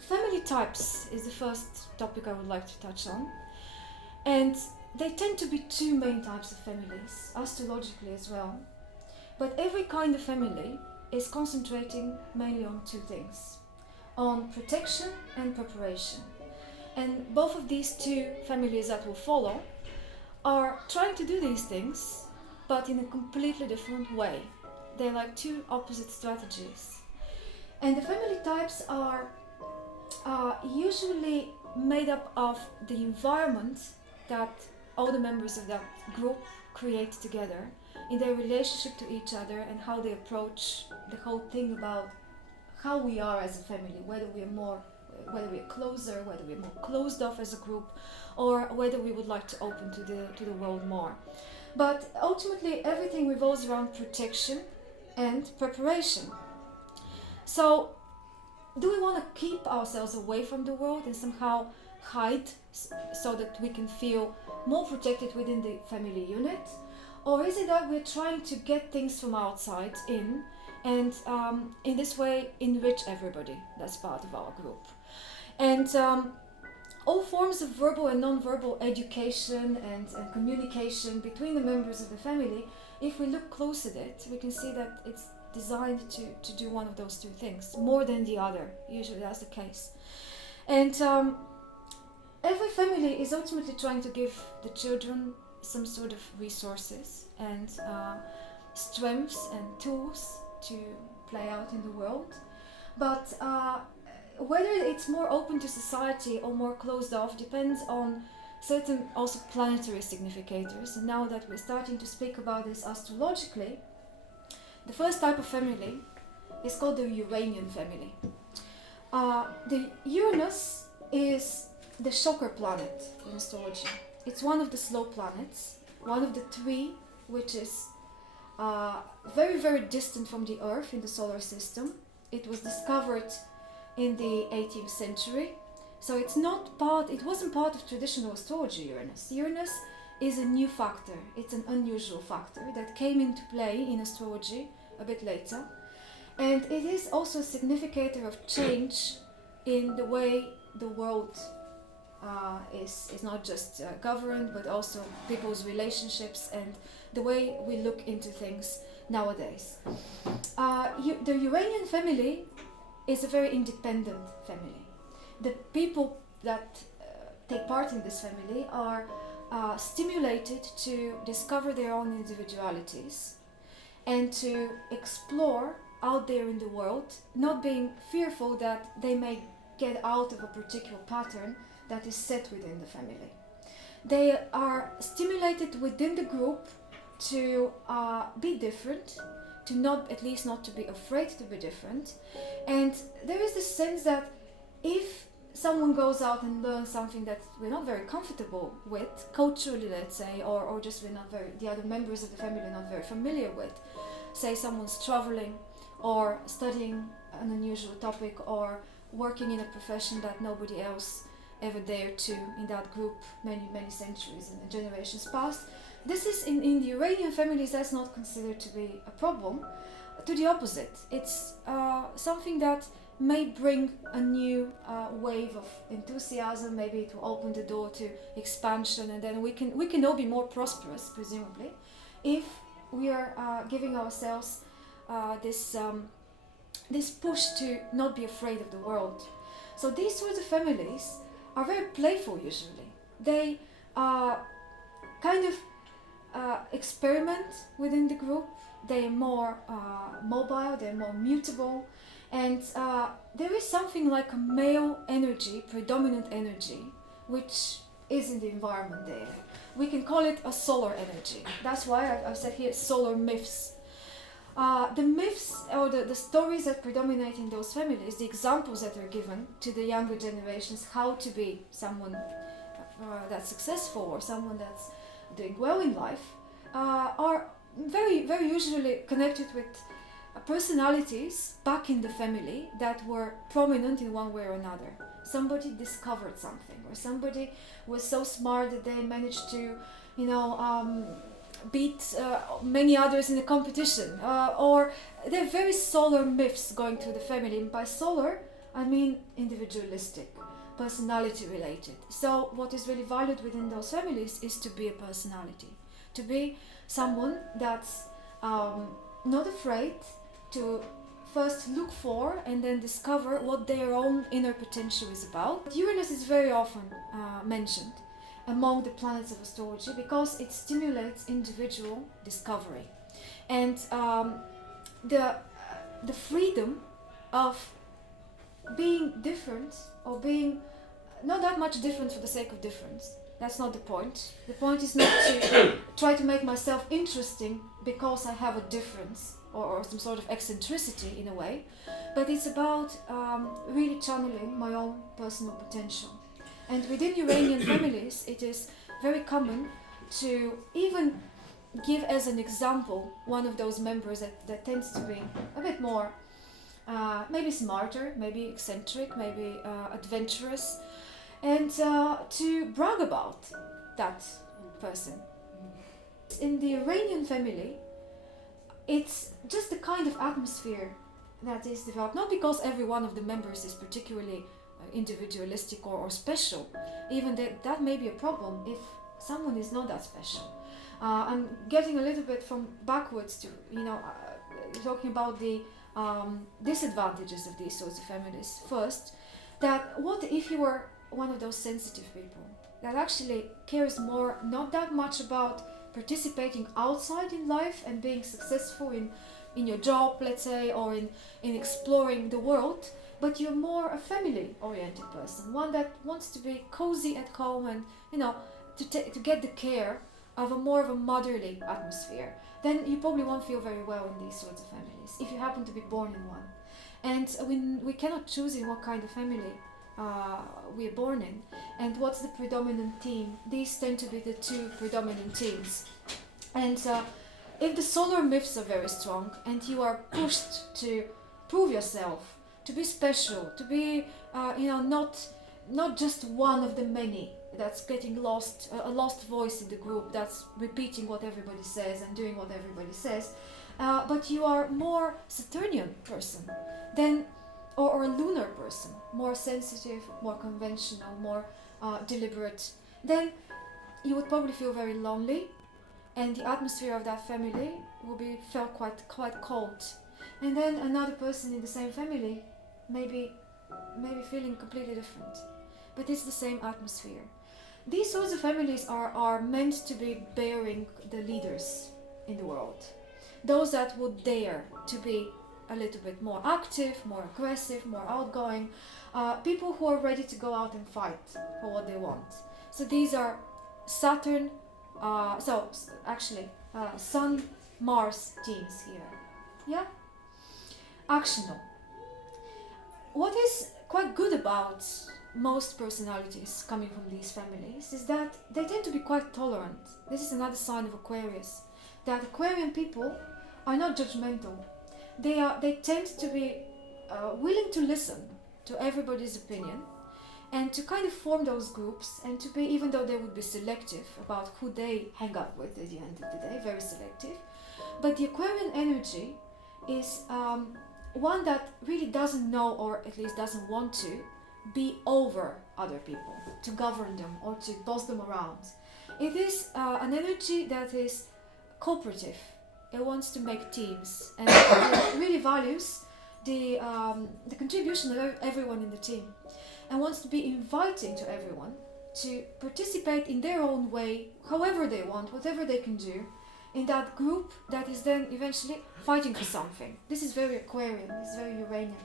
family types is the first topic I would like to touch on. And they tend to be two main types of families, astrologically as well. But every kind of family is concentrating mainly on two things, on protection and preparation. And both of these two families that will follow are trying to do these things, but in a completely different way. They're like two opposite strategies. And the family types are usually made up of the environment that all the members of that group create together in their relationship to each other and how they approach the whole thing about how we are as a family, whether we're closer, whether we're more closed off as a group, or whether we would like to open to the world more. But ultimately, everything revolves around protection and preparation. So, do we want to keep ourselves away from the world and somehow hide so that we can feel more protected within the family unit? Or is it that we're trying to get things from outside in and in this way enrich everybody that's part of our group? And all forms of verbal and non-verbal education and communication between the members of the family, if we look close at it, we can see that it's designed to do one of those two things, more than the other. Usually that's the case. And every family is ultimately trying to give the children some sort of resources and strengths and tools to play out in the world. But whether it's more open to society or more closed off depends on certain also planetary significators. And now that we're starting to speak about this astrologically, the first type of family is called the Uranian family. The Uranus is the shocker planet in astrology. It's one of the slow planets, one of the three which is very, very distant from the Earth in the solar system. It was discovered in the 18th century, so it wasn't part of traditional astrology, Uranus. Uranus is a new factor, it's an unusual factor that came into play in astrology a bit later. And it is also a significator of change in the way the world is not just governed, but also people's relationships and the way we look into things nowadays. The Uranian family is a very independent family. The people that take part in this family are stimulated to discover their own individualities and to explore out there in the world, not being fearful that they may get out of a particular pattern that is set within the family. They are stimulated within the group to be different, to not to be afraid to be different. And there is this sense that if someone goes out and learns something that we're not very comfortable with, culturally let's say, or just the other members of the family are not very familiar with, say someone's traveling or studying an unusual topic or working in a profession that nobody else ever dared to in that group many centuries and generations past. This is in the Uranian families, that's not considered to be a problem. To the opposite, it's something that may bring a new wave of enthusiasm. Maybe it will open the door to expansion, and then we can all be more prosperous, presumably, if we are giving ourselves this push to not be afraid of the world. So these sorts of families are very playful usually. They kind of experiment within the group. They are more mobile, they're more mutable, and there is something like a male energy, predominant energy, which is in the environment there. We can call it a solar energy. That's why I've said here solar myths. The myths or the stories that predominate in those families, the examples that are given to the younger generations how to be someone that's successful or someone that's doing well in life, are very, very usually connected with personalities back in the family that were prominent in one way or another. Somebody discovered something, or somebody was so smart that they managed to, beat many others in a competition. Or there are very solar myths going through the family. And by solar, I mean individualistic, personality related. So what is really valued within those families is to be a personality, to be someone that's not afraid to first look for and then discover what their own inner potential is about. Uranus is very often mentioned among the planets of astrology because it stimulates individual discovery and the freedom of being different or being not that much different for the sake of difference. That's not the point. The point is not to try to make myself interesting because I have a difference or some sort of eccentricity in a way, but it's about really channeling my own personal potential. And within Uranian families, it is very common to even give as an example one of those members that tends to be a bit more maybe smarter, maybe eccentric, maybe adventurous, and to brag about that person. In the Iranian family, it's just the kind of atmosphere that is developed, not because every one of the members is particularly individualistic or special, even that may be a problem if someone is not that special. I'm getting a little bit from backwards to, talking about the disadvantages of these sorts of families. First, that what if you were one of those sensitive people that actually cares more, not that much about participating outside in life and being successful in your job, let's say, or in exploring the world, but you're more a family-oriented person, one that wants to be cozy at home and, to get the care of more of a motherly atmosphere, then you probably won't feel very well in these sorts of families, if you happen to be born in one. And we cannot choose in what kind of family we are born in, and what's the predominant theme. These tend to be the two predominant themes. And if the solar myths are very strong and you are pushed to prove yourself, to be special, to be not just one of the many that's getting lost, a lost voice in the group that's repeating what everybody says and doing what everybody says, but you are more Saturnian person than or a lunar person, more sensitive, more conventional, more deliberate, then you would probably feel very lonely, and the atmosphere of that family will be felt quite cold. And then another person in the same family maybe feeling completely different, but it's the same atmosphere. These sorts of families are meant to be bearing the leaders in the world, those that would dare to be a little bit more active, more aggressive, more outgoing, people who are ready to go out and fight for what they want. So these are Saturn, Sun, Mars teams here. Yeah? Actional. What is quite good about most personalities coming from these families is that they tend to be quite tolerant. This is another sign of Aquarius, that Aquarian people are not judgmental. They tend to be willing to listen to everybody's opinion and to kind of form those groups, and to be, even though they would be selective about who they hang out with at the end of the day, very selective. But the Aquarian energy is one that really doesn't know, or at least doesn't want to, be over other people, to govern them or to boss them around. It is an energy that is cooperative. It wants to make teams, and it really values the contribution of everyone in the team, and wants to be inviting to everyone to participate in their own way, however they want, whatever they can do, in that group that is then eventually fighting for something. This is very Aquarian, it's very Uranian.